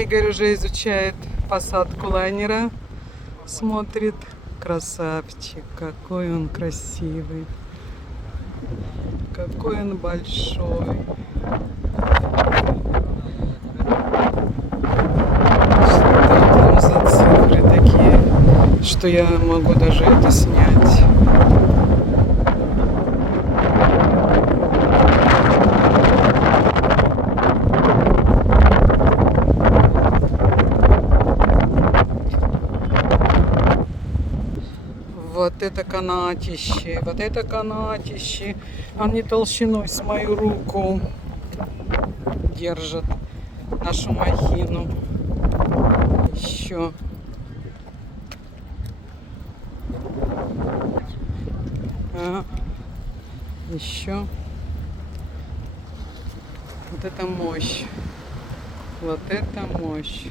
Игорь уже изучает посадку лайнера. Смотрит. Красавчик. Какой он красивый. Какой он большой. Что там за цифры такие, что я могу даже это снять. Вот это канатище, вот это канатище. Они толщиной с мою руку держат нашу махину. Еще. Еще. Вот это мощь. Вот это мощь.